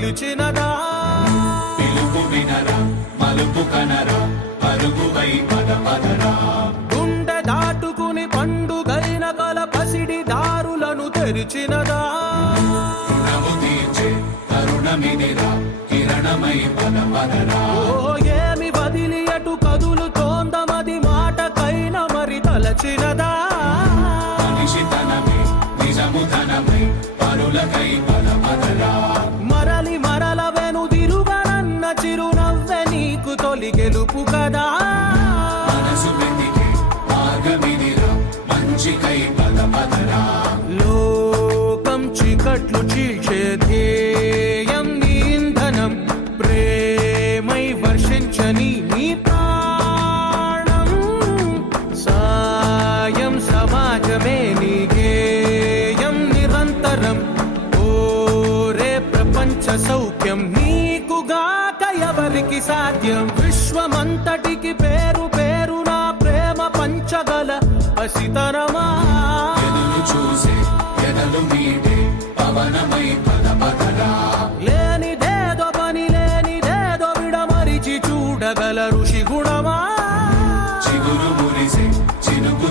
పిలిచినదా పిలుపు వినరా మలుపు కనరా పరుగువై పద పదరా గుండె దాటుకుని పండుగైన కల పసిడి దారులను తెరిచినదా రుణము తీర్చే తరుణమిదిరా కిరణమై పద పదరా ఓ ఏమి వదిలి అటు కదులుతోందమది మాటకైన మరి తలచినదా మనిషితనమే నిజము ధనమై పరులకై పద పదరా మరలి మరల వెనుదిరుగనన్న చిరునవ్వె నీకు తొలి గెలుపు కదా మనసు వెతికే మార్గమిదిరా మంచికై పద పదరా లోకం చీకట్లు చీల్చే ధ్యేయం నీ ఇంధనం ప్రేమై వర్షించని నీ ప్రాణం సాయం సమాజమే నీ గేయం నిరంతరం ఓరే ప్రపంచ సౌఖ్యం నీకుగాక ఎవరికి సాధ్యం విశ్వమంతటికి పేరు పేరు నా ప్రేమ పంచగల పసితరమా ఎదురు చూసే ఎదలు మీటే పవనమై పద పదరా లేనిదేదో పని లేనిదేదో విడమరిచి చూడగల ఋషి గుణమా చిగురు మురిసే చినుకు